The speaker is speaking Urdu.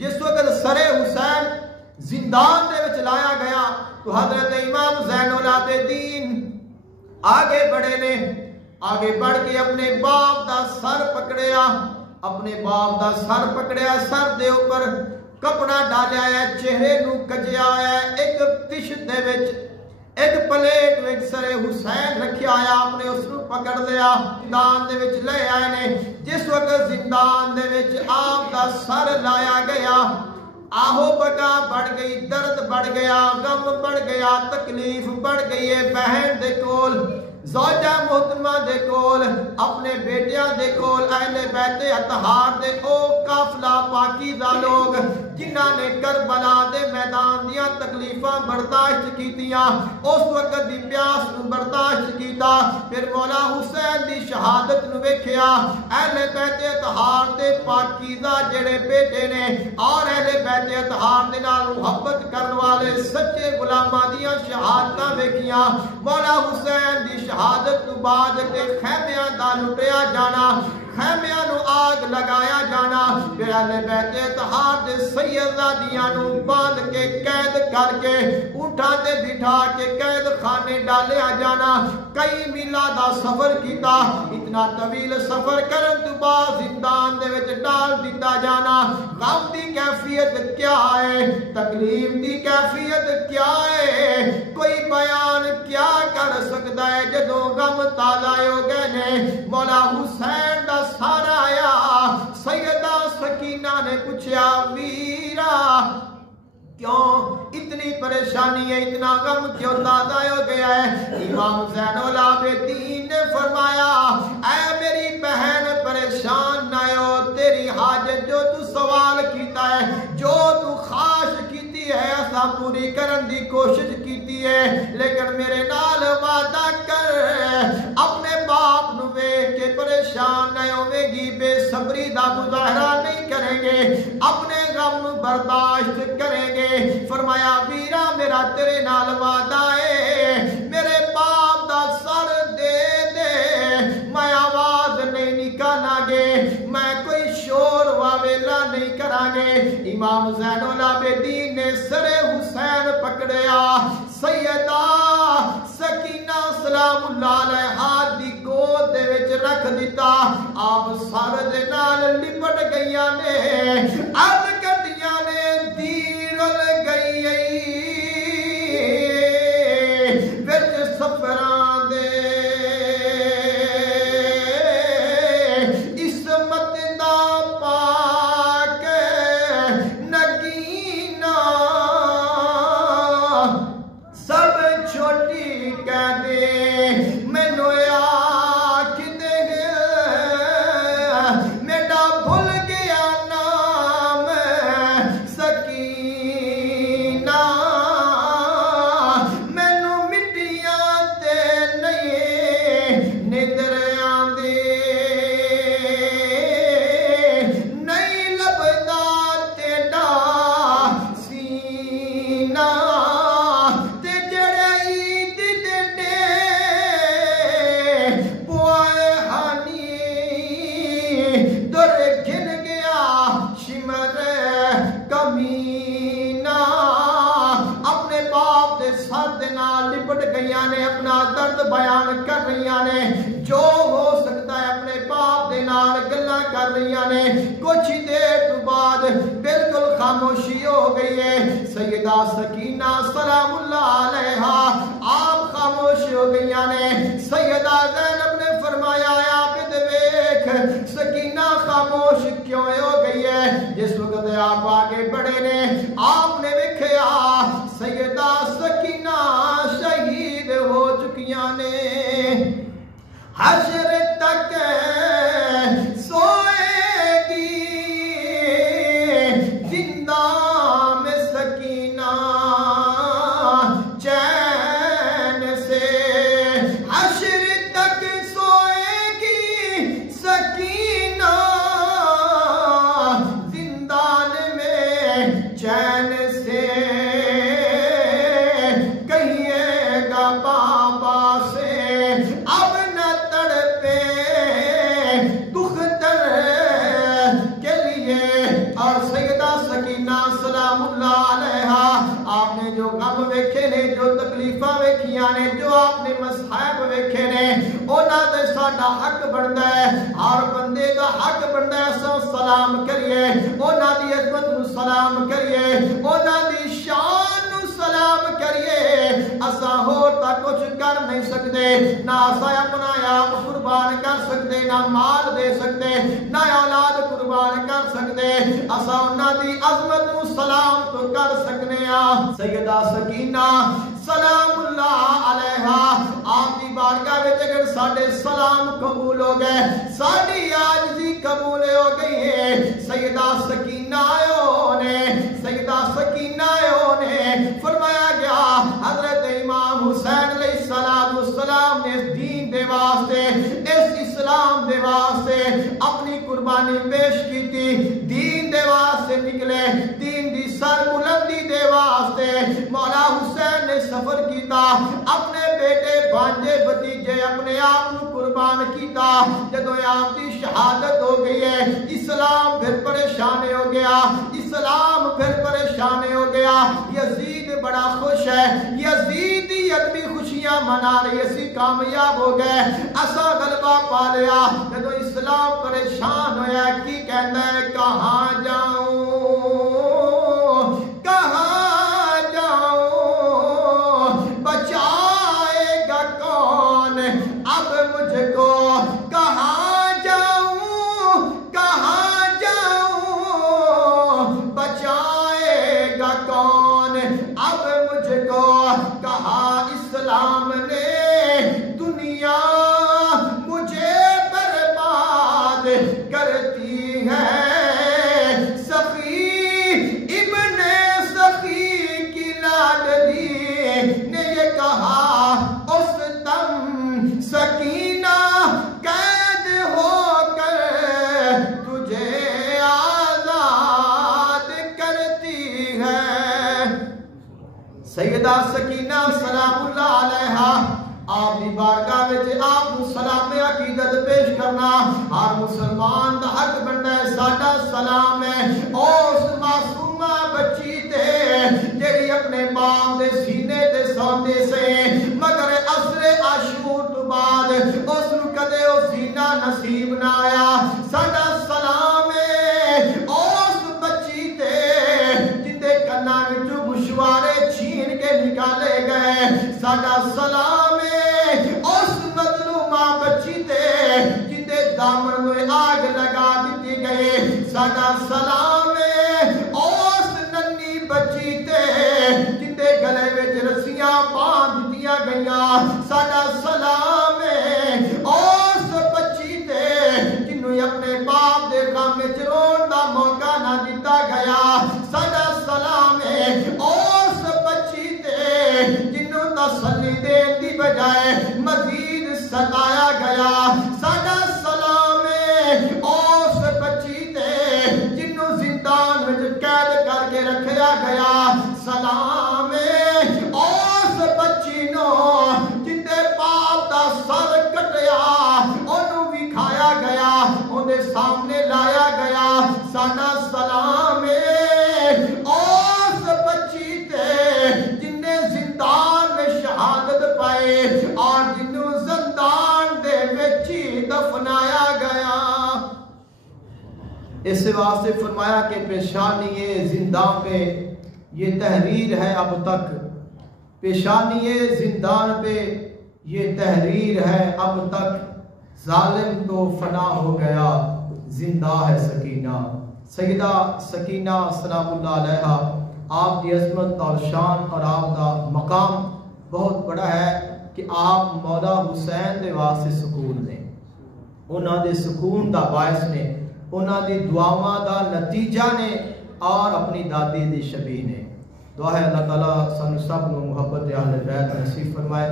جس وقت سر حسین زندان دے وچ لایا گیا تو حضرت امام زین العابدین آگے بڑھے نے، آگے بڑھ کے اپنے باپ دا سر پکڑیا، اپنے باپ دا سر پکڑیا، سر دے اوپر کپڑا ڈالیا ہے، چہرے نو کجیا ہے، ایک تش دے وچ ایک پلیٹ وچ سر حسین رکھیا آیا، آپ نے اس نو پکڑ لیا، زندان دے وچ لے آئے نے۔ جس وقت زندان دے وچ آپ دا سر لایا گیا، آہو بگا بڑھ گئی، درد بڑھ گیا، غم بڑھ گیا، تکلیف بڑھ گئی ہے بہن دے کول، زوجہ محترمہ دے کول، اپنے بیٹیاں دے کول، اہل بیت اطہار دے او قافلہ پاکیزہ لوگ جنہاں نے کربلا دے میدان دیاں تکلیفاں برداشت کیتیاں، اس وقت دی پیاس نو برداشت کیتا، پھر مولا حسین دی شہادت نو ویکھیا، اہل بیت اطہار دے پاکیزہ جڑے بیٹے نے اور اہل بیت اطہار دے نال محبت کرن والے سچے غلاماں دیاں شہادتاں ویکھیاں، مولا حسین دی شہادت تو بعد کے خیمیاں دا لٹیا جانا، خیمیاں نو آگ لگایا جانا، پھر اہل بیت اطہار دے سیدزادیاں نو باندھ کے قید کر کے اٹھا تے بٹھا کے قید خانے ڈالیا جانا، کئی میلہ دا سفر کیتا، اتنا طویل سفر کرن تو بعد زندان دے وچ ڈال دیتا جانا۔ غم دی کیفیت کیا ہے، تکلیف دی کیفیت کیا ہے، کوئی بیان کیا کر سکتا ہے جدوں غم تازہ ہو گئے نے۔ مولا حسین دا سارا آیا، سیدہ سکینہ نے پوچھا ویرا کیوں اتنی پریشانی ہے، اتنا غم کیوں تازہ ہو گیا ہے؟ امام زین العابدین نے فرمایا اے میری بہن پریشان نہ ہو، تیری حاجت جو تو سوال کیتا ہے، جو تو خواہش کیتی ہے ایسا پوری کرن دی کوشش کیتی ہے، لیکن میرے نال وعدہ کر اپنے باپ نو ویکھ کے پریشان نہ ہوے گی، بے صبری دا مظاہرہ نہیں کریں گے، اپنے غم برداشت کریں گے۔ فرمایا ویرا میرا تیرے نال وعدہ ہے، میرے باپ دا سر دے دے، میں آواز نہیں نکالا گے، میں کوئی شور واویلا نہیں کرا گے۔ امام زین العابدین نے سر حسین پکڑیا، سیدہ سکینہ سلام اللہ علیہا دی گود دے وچ رکھ دیتا، آپ سر دے نال لپٹ گئیاں نے، عرض کردیاں نے دیرل گئی وچ سفران دے، عصمت دا پاک نگینہ، سب چھوٹی کہہ دے مینوں آکھ دے، میرا بھول گیا نام سکینہ، مینوں مٹیاں تے نہیں نیندر آندی، نہیں لبدا تیڈا سینہ، تے جڑے عید دے ڈے پوائے ہانی، در گھن گیا شمر کمینہ، اپنے باپ دے سر دے نال لپٹ گئیاں نے، اپنا درد بیان کر رہیاں نے، جو ہو سکتا ہے اپنے باپ دے نال گلاں کر رہیاں نے۔ کچھ دیر تو بعد بالکل خاموشی ہو گئی ہے، سیدہ سکینہ سلام اللہ علیہا آپ خاموش ہو گئیاں نے۔ سیدہ زینب نے فرمایا عابد ویکھ سکینہ خاموش کیوں ہو گئی ہے؟ جس وقت آپ آگے بڑھے نے، آپ نے ویکھیا سیدہ سکینہ شہید ہو چکیاں نے، حشر تک سوئے گی زندہ میں سکینہ چین سے، حشر تک سوئے گی سکینہ زندان میں چین سے، کہیے گا بابا سے اب نہ تڑپے دختر کے لیے، اور سیدہ سکینہ جو غم ویکھے نے جو تکلیفاں ویکھیاں نے جو آپ نے مصائب ویکھے نے انہاں تے ساڈا حق بندا ہے ہر بندے دا حق بندا ہے اساں سلام کریے انہاں دی عظمت نو سلام کریے انہاں دی شان نو سلام کریے اساں ہور تا کچھ کر نہیں سکتے نہ اساں اپنا آپ قربان کر سکتے نہ مال دے سکتے نہ اولاد قربان کر سکتے اساں انہاں دی عظمت نو سلام تو کر سکنے ہاں سیدہ سکینہ سلام اللہ علیہا آپ کی بارگاہ وچ اگر ساڈے سلام قبول ہو گئے ساڈی عاجزی قبول ہو گئی ہے سیدہ سکینہ نے فرمایا گیا حضرت امام حسین علیہ السلام نے اس دین دے واسطے اس اسلام دے واسطے اپنی قربانی پیش کی تھی دین دے واسطے نکلے دین دی سر بلندی دے واسطے مولا حسین نے سفر کیتا اپنے بیٹے بانجے بھتیجے اپنے آپ کو قربان کیتا جدوں آپ کی شہادت ہو گئی ہے اسلام پھر پریشان ہو گیا اسلام پھر پریشان ہو گیا یزید بڑا خوش ہے یزید دی ادبی خوشیاں منا رہی اسی کامیاب ہو گئے اسا غلبہ پا لیا جدوں اسلام پریشان ہویا کی کہندا ہے کہاں جاؤں بچائے گا کون اب مجھ کو کہاں جاؤں بچائے گا کون اب مجھ کو کہا اسلام نے دنیا مجھے برباد کرتی ہے نے یہ کہا اس دم سکینہ قید ہو کر تجھے آزاد کرتی ہے سیدہ سکینہ سلام اللہ علیہا آپ کی بارگاہ وچ آپ کو سلام عقیدت پیش کرنا ہر مسلمان دا حق بندا ہے ساڈا سلام ہے اس معصومہ بچی تے جڑی اپنے باپ دے سینے تے سوندے سے مگر عصر عاشور تو بعد اس نو کدے او سینہ نصیب نہ آیا ساڈا سلام ہے اس بچی تے جندے کنا وچوں گوشوارے چھین کے نکالے گئے ساڈا سلام ہے اس مظلومہ بچی تے جندے دامن نو آگ لگا دتی گئی ساڈا سلام ہے اس ننی بچی تے جندے گلے وچ رسیاں باندھ دتیاں گئیاں ساڈا سلام ہے اس بچی تے جنوں اپنے باپ دے غم وچ رون دا موقع نہ دتا گیا ساڈا سلام ہے اس بچی تے جنوں تسلی دین دی بجائے مزید ستایا گیا ساڈا سلام ہے اس بچی تے جنوں زندان وچ قید کر کے رکھیا گیا سلام ہے اس بچی نو جندے باپ دا سر کٹیا اونوں وکھایا گیا اون دے سامنے لایا گیا ساڈا سلام ہے اس بچی تے جنے زندان میں شہادت پائے اور جنوں زندان دے وچ دفنایا گیا اس واسطے فرمایا کہ پیشانی زندان پہ یہ تحریر ہے اب تک پیشانی زندان پہ یہ تحریر ہے اب تک ظالم تو فنا ہو گیا زندہ ہے سکینہ سیدہ سکینہ سلام اللہ علیہا آپ کی عظمت اور شان اور آپ کا مقام بہت بڑا ہے کہ آپ مولا حسین دے واسطے سکون نے انہاں دے سکون دا باعث نے انہاں دی دعاواں دا نتیجہ نے اور اپنی دادی دی شبیہ نے دعا ہے اللہ تعالیٰ سن سب نو محبت اہل بیت نصیب فرمائے